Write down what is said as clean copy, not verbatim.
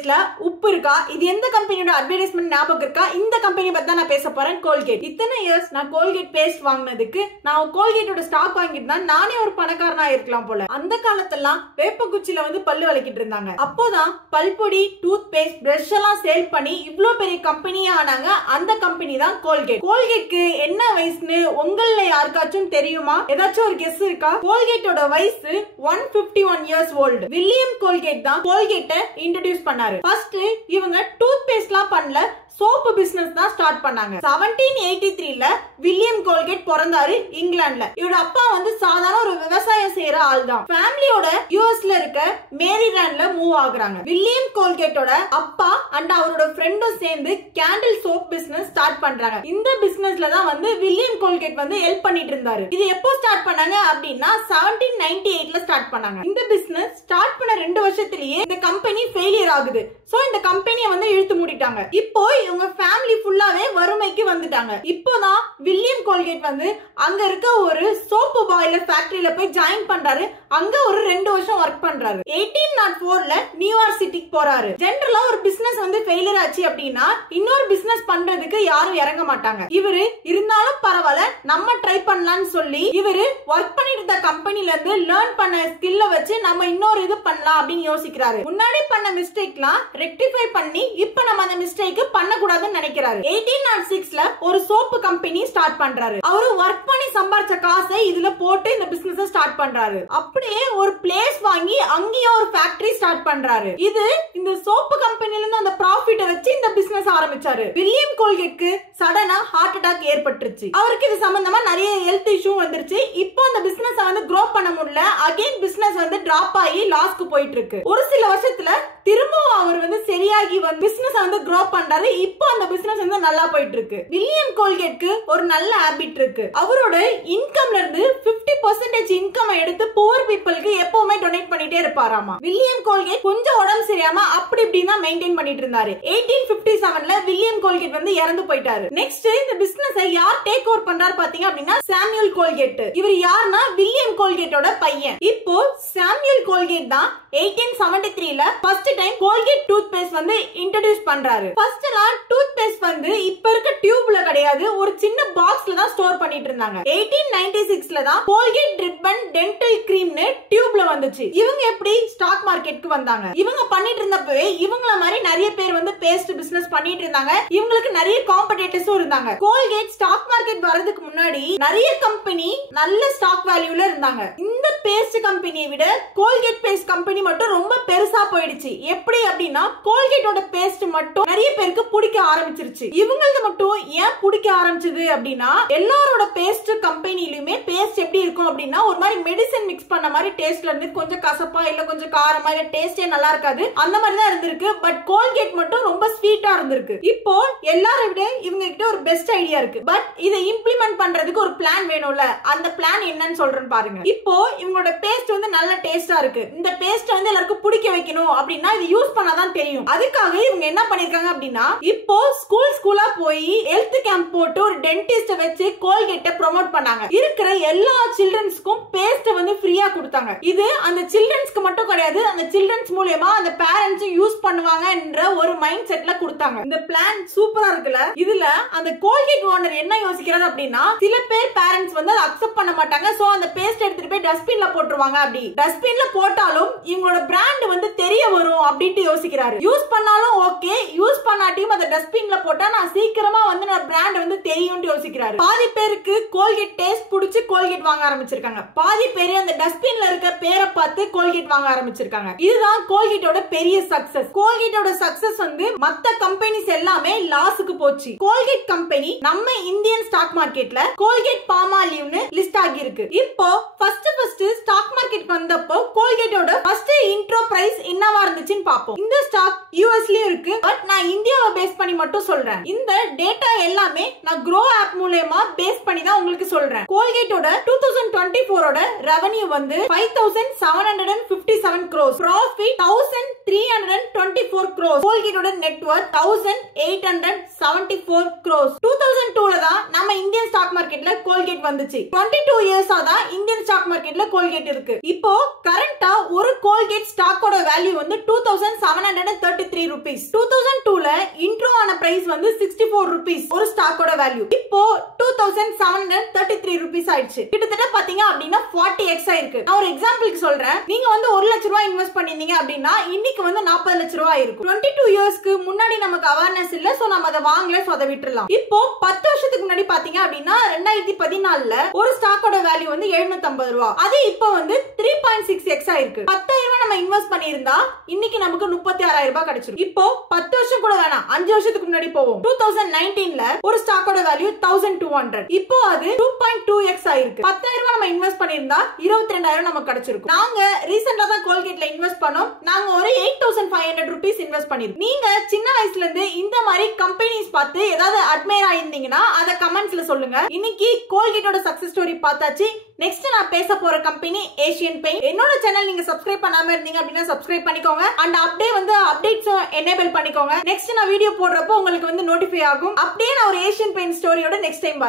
பேஸ்ட்ல உப்பு இருக்கா? இது எந்த கம்பெனியோட அட்வர்டைஸ்மெண்ட் ஞாபகம் இருக்கா? இந்த கம்பெனி பத்தி தான் நான் பேச போறேன். கோல்கேட். இத்தனை இயர்ஸ் நான் கோல்கேட் பேஸ்ட் வாங்கினதுக்கு நான் கோல்கேட்டோட ஸ்டாக் வாங்கிட்டு தான் நானே ஒரு பணக்காரனா இருக்கலாம் போல. அந்த காலத்தெல்லாம் வேப்பங்குச்சியில வந்து பல்லு வளைக்கிட்டு இருந்தாங்க. அப்போதான் பல்பொடி, டூத் பேஸ்ட், பிரஷ் எல்லாம் சேல் பண்ணி இவ்ளோ பெரிய கம்பெனியா ஆனாங்க. அந்த கம்பெனி தான் கோல்கேட். கோல்கேட்க்கு என்ன வயசுன்னு உங்கள யாருக்காச்சும் தெரியுமா? ஏதாச்சும் ஒரு கெஸ் இருக்கா? கோல்கேட்டோட வயசு 151 இயர்ஸ் ஓல்டு. வில்லியம் கோல்கேட் தான் கோல்கேட்டை இன்ட்ரோடியூஸ் பண்ணாரு. ஃபர்ஸ்ட் இவங்க டூத் பேஸ்ட்லாம் பண்ணல, சோப் பிசினஸ் தான் ஸ்டார்ட் பண்ணாங்க. 1783ல வில்லியம் கோல்கேட் பிறந்தாரு இங்கிலாந்துல. இவரோட அப்பா வந்து சாதாரண ஒரு விவசாயம் செய்யற ஆள் தான். ஃபேமிலியோட யுஎஸ்ல இருக்க மேரிலாண்ட்ல மூவ் ஆகுறாங்க. வில்லியம் கோல்கேட்டோட அப்பா அண்ட் அவரோட ஃப்ரெண்டும் சேர்ந்து கேண்டில் சோப் பிசினஸ் ஸ்டார்ட் பண்றாங்க. இந்த பிசினஸ்ல தான் வந்து வில்லியம் கோல்கேட் வந்து ஹெல்ப் பண்ணிட்டு இருந்தாரு. இது எப்போ ஸ்டார்ட் பண்ணாங்க அப்படின்னா 1798ல ஸ்டார்ட் பண்ணாங்க. இந்த பிசினஸ் ஸ்டார்ட் பண்ண 2 வருஷத்திலேயே இந்த கம்பெனி ஃபெயிலியர் ஆகுது. சோ இந்த கம்பெனியை வந்து இழுத்து மூடிட்டாங்க. இப்போ இவங்க ஃபேமிலி ஃபுல்லாவே வறுமைக்கு வந்துட்டாங்க. இப்போதான் வில்லியம் கோல்கேட் வந்து அங்க இருக்க ஒரு சோப்பு பாய்லர் ஃபேக்டரியில போய் ஜாயின் பண்றாரு. அங்க ஒரு 2 வருஷம் ஒர்க் பண்றாரு. 1804ல நியூயார்க் சிட்டிக்கு போறாரு. ஜெனரலா ஒரு பிசினஸ் வந்து ஃபெயிலியர் ஆச்சு அப்படின்னா இன்னொரு பிசினஸ் பண்றதுக்கு யாரும் இறங்க மாட்டாங்க. இவரு இருந்தாலும் பரவாயில்ல நம்ம ட்ரை பண்ணலாம்னு சொல்லி இவரு ஒர்க் பண்ணிட்டு இருந்த கம்பெனில இருந்து லேர்ன் பண்ண ஸ்கில்ல வச்சு நம்ம இன்னொரு இது பண்ணலாம் அப்படின்னு யோசிக்கிறாரு. முன்னாடி பண்ண மிஸ்டேக்லாம் ரெக்டிஃபை பண்ணி இப்ப நம்ம அந்த மிஸ்டேக் பண்ணக்கூடாதுன்னு நினைக்கிறாரு. 1806ல ஒரு சோப்பு கம்பெனி ஸ்டார்ட் பண்றாரு. அவரு ஒர்க் பண்ணி சம்பாரிச்ச காசை இதுல போட்டு இந்த பிசினஸ் ஸ்டார்ட் பண்றாரு. அப்படியே ஒரு பிளேஸ் வாங்கி அங்கேயே ஒரு ஃபேக்டரி ஸ்டார்ட் பண்றாரு. இது இந்த சோப்பு கம்பெனில இருந்து அந்த ப்ராஃபிட்டை வச்சு இந்த பிசினஸ் ஆரம்பிச்சாரு. வில்லியம் கோல்கேட்க்கு சடனா ஹார்ட் அட்டாக் ஏற்பட்டுருச்சு. அவருக்கு இது சம்பந்தமா நிறைய ஹெல்த் இஷ்யூ வந்துருச்சு. இப்போ அந்த பிசினஸ் வந்து க்ரோ பண்ண முடியல. அகைன் பிசினஸ் வந்து டிராப் ஆகி லாஸ்க்கு போயிட்டு இருக்கு. ஒரு சில வருஷத்துல திரும்பவும் அவர் வந்து சரியாகி வந்து பிசினஸ் வந்து க்ரோ பண்றாரு. இப்போ அந்த பிசினஸ் வந்து நல்லா போயிட்டு இருக்கு. வில்லியம் கோல்கேட்க்கு ஒரு நல்ல ஹாபிட் இருக்கு. அவரோட இன்கம்ல இருந்து 50% இன்கம் எடுத்து புவர் பீப்பிளுக்கு எப்பவுமே டொனேட் பண்ணிட்டே இருப்பாராமா. வில்லியம் கோல்கேட் கொஞ்சம் உடம்பு சரியாம அப்படி இப்படின்னு தான் மெயின்டைன் பண்ணிட்டு இருந்தாரு. 1857ல வில்லியம் கோல்கேட் வந்து இறந்து போயிட்டாரு. நெக்ஸ்ட் இந்த பிசினஸ் யார் டேக் ஓவர் பண்றாரு பாத்தீங்க அப்படின்னா சாமுவேல் கோல்கேட். இவர் யாருன்னா வில்லியம் கோல்கேட்டோட பையன். இப்போ சாமுவேல் கோல்கேட் தான் 1873ல first time Colgate toothpaste வந்து இன்ட்ரோடியூஸ் பண்றாரு. ஃபர்ஸ்ட் எல்லாம் டூத் பேஸ்ட் வந்து இப்ப இருக்க டியூப்ல கிடையாது, ஒரு சின்ன பாக்ஸ்ல தான் ஸ்டோர் பண்ணிட்டு இருந்தாங்க. 1896ல தான் கோல்கேட் ரிப்பன் டென்டல் கிரீம்னு டியூப்ல வந்துச்சு. இவங்க எப்படி ஸ்டாக் மார்க்கெட்டுக்கு வந்தாங்க? இவங்க பண்ணிட்டு இருந்தப்பவே இவங்கள மாதிரி நிறைய பேர் வந்து பேஸ்ட் பிசினஸ் பண்ணிட்டு இருந்தாங்க. இவங்களுக்கு நிறைய காம்படிட்டர்ஸும் இருந்தாங்க. கோல்கேட் ஸ்டாக் மார்க்கெட் வரதுக்கு முன்னாடி நிறைய கம்பெனி நல்ல ஸ்டாக் வேல்யூல இருந்தாங்க. இந்த பேஸ்ட் கம்பெனியை விட கோல்கேட் பேஸ்ட் கம்பெனி மட்டும் ரொம்ப பெருசா போயிடுச்சு. எப்படி அப்படின்னா கோல்கேட்டோட பேஸ்ட் மட்டும் நிறைய பேருக்கு பிடிக்க ஆரம்பிச்சிருச்சு. இவங்களுக்கு மட்டும் ஏன் பிடிக்க ஆரம்பிச்சது அப்படின்னா எல்லாரோட பேஸ்ட் கம்பெனிலயுமே பேஸ்ட் எப்படி இருக்கும் அப்படின்னா ஒரு மாதிரி மெடிசன் மிக்ஸ் பண்ண மாதிரி டேஸ்ட்ல இருந்து கொஞ்சம் கசப்பா இல்ல கொஞ்சம் காரமா இல்ல டேஸ்டே நல்லா இருக்காது. அந்த மாதிரி தான் இருந்திருக்கு. பட் கோல்கேட் மட்டும் ரொம்ப ஸ்வீட்டா இருந்திருக்கு. இப்போ எல்லாரை விட இவங்க கிட்ட ஒரு பெஸ்ட் ஐடியா இருக்கு. பட் இதை இம்ப்ளிமெண்ட் பண்றதுக்கு ஒரு பிளான் வேணும்ல. அந்த பிளான் என்னன்னு சொல்றேன்னு பாருங்க. இப்போ இவங்களோட பேஸ்ட் வந்து நல்ல டேஸ்டா இருக்கு. இந்த பேஸ்ட் வந்து எல்லாருக்கும் பிடிக்க வைக்கணும் அப்படின்னா இது யூஸ் பண்ணாதான் தெரியும். அதுக்காக இவங்க என்ன பண்ணிருக்காங்க அப்படின்னா இப்போ ஸ்கூலா போய் ஹெல்த் கேம்ப் போட்டு ஒரு டென்டிஸ்ட வச்சு கோல்கேட்டை ப்ரோமோட் பண்ணாங்க. இருக்கிற எல்லா சில்ட்ரன்ஸ்க்கும் பேஸ்ட் வந்து ஃப்ரீயா கொடுத்தாங்க. இது அந்த சில்ட்ரன்ஸ்க்கு மட்டும் கிடையாது, அந்த சில்ட்ரன்ஸ் மூலமா அந்த பேரண்ட்ஸும் யூஸ் பண்ணுவாங்க என்ற ஒரு மைண்ட் செட்ல கொடுத்தாங்க. இந்த பிளான் சூப்பரா இருக்குல்ல. இதுல அந்த கோல்கேட் ஓனர் என்ன யோசிக்கிறாரு அப்படின்னா சில பேர் பேரண்ட்ஸ் வந்து அதை அக்செப்ட் பண்ண மாட்டாங்க. சோ அந்த பேஸ்ட் எடுத்துட்டு போய் டஸ்ட்பின்ல போட்டுருவாங்க. அப்படி டஸ்ட்பின்ல போட்டாலும் இவங்களோட பிராண்ட் வந்து தெரிய வரும் அப்படின்ட்டு யோசிக்கிறாரு. யூஸ் பண்ணாலும் ஓகே, யூஸ் பண்ணாட்டியும் அந்த டஸ்ட்பின்ல போட்டா நான் சீக்கிரமா வந்து நான் பிராண்ட் வந்து தெரியும்னு யோசிக்கிறாரு. பாதி பேருக்கு கோல்கேட் டேஸ்ட் பிடிச்சு கோல்கேட் வாங்க ஆரம்பிச்சிருக்காங்க. பாதி பேர் அந்த டஸ்ட்பின்ல இருக்க பேரை பார்த்து கோல்கேட் வாங்க ஆரம்பிச்சிருக்காங்க. இதுதான் கோல்கேட்டோட பெரிய சக்சஸ். கோல்கேட்டோட சக்சஸ் வந்து மத்த கம்பெனிஸ் எல்லாமே லாஸ்க்கு போச்சு. கோல்கேட் கம்பெனி நம்ம இந்தியன் ஸ்டாக் மார்க்கெட்ல கோல்கேட் பாமாலிவ்னு லிஸ்ட் ஆகி இருக்கு. இப்போ ஃபர்ஸ்ட் ஸ்டாக் மார்க்கெட் வந்தப்போ கோல்கேட்டோட ஃபர்ஸ்ட் இன்ட்ரோ பிரைஸ் என்னவா இருந்துச்சுன்னு பாப்போம். இந்த ஸ்டாக் யூஎஸ்லயும் இருக்கு. பட் நான் இந்தியாவை பேஸ் பண்ணி மட்டும் சொல்றேன். இந்த டேட்டா எல்லாமே நான் Grow ஆப் மூலமா பேஸ் பண்ணி தான் உங்களுக்கு சொல்றேன். கோல்கேட்டோட 2024 ரெவென்யூ வந்து 5757 crores, profit 1324 crores. கோல்கேட்டோட நெட் வொர்த் 1874 crores. 2002ல தான் நம்ம இந்தியன் ஸ்டாக் மார்க்கெட்ல கோல்கேட் வந்துச்சு. 22 இயர்ஸா தான் இந்தியன் ஸ்டாக் மார்க்கெட்ல கோல்கேட் இருக்கு. இப்போ கரண்டா ஒரு கோல்கேட் ஸ்டாக்கோட வேல்யூ வந்து 2733 33 rupees. 2002ல இன்ட்ரோ ஆன பிரைஸ் வந்து 64 rupees ஒரு ஸ்டாக்கோட வேல்யூ. இப்போ 2733 rupees ஆயிடுச்சு. கிட்டத்தட்ட பாத்தீங்க அப்படின்னா 40x ஆயிருக்கு. நான் ஒரு எக்ஸாம்பிளுக்கு சொல்றேன். நீங்க வந்து 1 லட்சம் ரூபாய் இன்வெஸ்ட் பண்ணிருந்தீங்க அப்படின்னா இன்னைக்கு வந்து 40 லட்சம் ரூபாய் இருக்கும். 22 இயர்ஸ்க்கு முன்னாடி நமக்கு அவேர்னஸ் இல்ல, சோ நம்ம அதை வாங்கல, சோ அதை விட்டுறலாம். இப்போ 10 வருஷத்துக்கு முன்னாடி பாத்தீங்க அப்படின்னா 2014ல ஒரு ஸ்டாக்கோட வேல்யூ வந்து 750 ரூபாய். அது இப்போ வந்து 3.6x ஆயிருக்கு. 10,000 ரூபாய் நம்ம இன்வெஸ்ட் பண்ணியிருந்தா இன்னைக்கு நமக்கு 36,000 ரூபாய் கிடைச்சிரும். இப்போ 10 வருஷம் கூட வேணாம், 5 வருஷத்துக்கு முன்னாடி போவோம். 2019ல ஒரு ஸ்டாக்கோட வேல்யூ 1200. இப்போ அது 2.2x ஆயிருக்கு. 10,000 ரூபாய் நம்ம இன்வெஸ்ட் பண்ணியிருந்தா 22,000 நமக்கு கிடைச்சிருக்கும். நாங்க ரீசெண்டா தான் கோல்கேட்ல இன்வெஸ்ட் பண்ணோம். நாங்க ஒரு 8,500 rupees இன்வெஸ்ட் பண்ணிருக்கோம். நீங்க சின்ன வயசுல இருந்து இந்த மாதிரி கம்பெனிஸ் பார்த்து ஏதாவது அட்மையர் ஆயிருந்தீங்கன்னா அதை கமெண்ட்ஸ்ல சொல்லுங்க. இன்னைக்கு கோல்கேட்டோட சக்சஸ் ஸ்டோரி பார்த்தாச்சு. நெக்ஸ்ட் நான் பேச போற கம்பெனி ஏசியன் பெயிண்ட். என்னோட சேனல் நீங்க சப்ஸ்கிரைப் பண்ணாம இருந்தீங்க அப்படின்னா சப்ஸ்கிரைப் பண்ணிக்கோங்க. அண்ட் அப்படியே வந்து அப்டேட்ஸ் எனேபிள் பண்ணிக்கோங்க. நெக்ஸ்ட் நான் வீடியோ போடுறப்போ உங்களுக்கு வந்து நோட்டிஃபை ஆகும். அப்படியே நான் ஒரு ஏசியன் பெயிண்ட் ஸ்டோரியோட நெக்ஸ்ட் டைம் வரேன்.